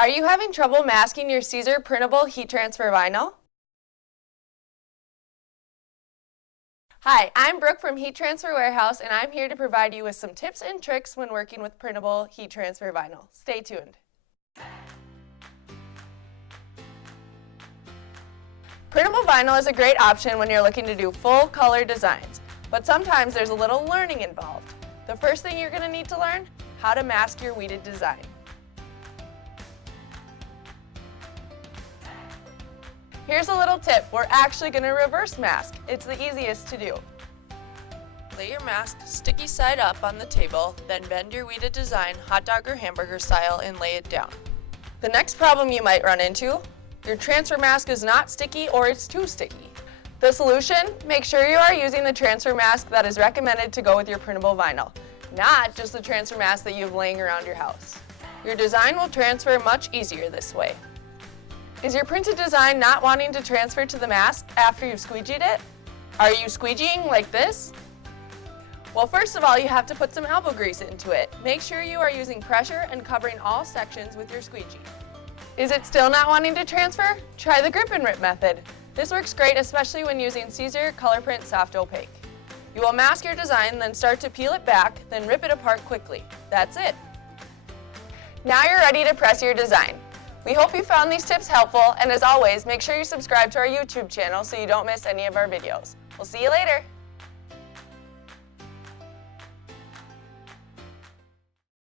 Are you having trouble masking your Siser Printable heat transfer vinyl? Hi, I'm Brooke from Heat Transfer Warehouse, and I'm here to provide you with some tips and tricks when working with printable heat transfer vinyl. Stay tuned. Printable vinyl is a great option when you're looking to do full color designs, but sometimes there's a little learning involved. The first thing you're going to need to learn, how to mask your weeded design. Here's a little tip. We're actually going to reverse mask. It's the easiest to do. Lay your mask sticky side up on the table, then bend your weeded design hot dog or hamburger style and lay it down. The next problem you might run into, your transfer mask is not sticky or it's too sticky. The solution, make sure you are using the transfer mask that is recommended to go with your printable vinyl, not just the transfer mask that you have laying around your house. Your design will transfer much easier this way. Is your printed design not wanting to transfer to the mask after you've squeegeed it? Are you squeegeeing like this? Well, first of all, you have to put some elbow grease into it. Make sure you are using pressure and covering all sections with your squeegee. Is it still not wanting to transfer? Try the grip and rip method. This works great, especially when using Siser Color Print Soft Opaque. You will mask your design, then start to peel it back, then rip it apart quickly. That's it. Now you're ready to press your design. We hope you found these tips helpful, and as always, make sure you subscribe to our YouTube channel so you don't miss any of our videos. We'll see you later.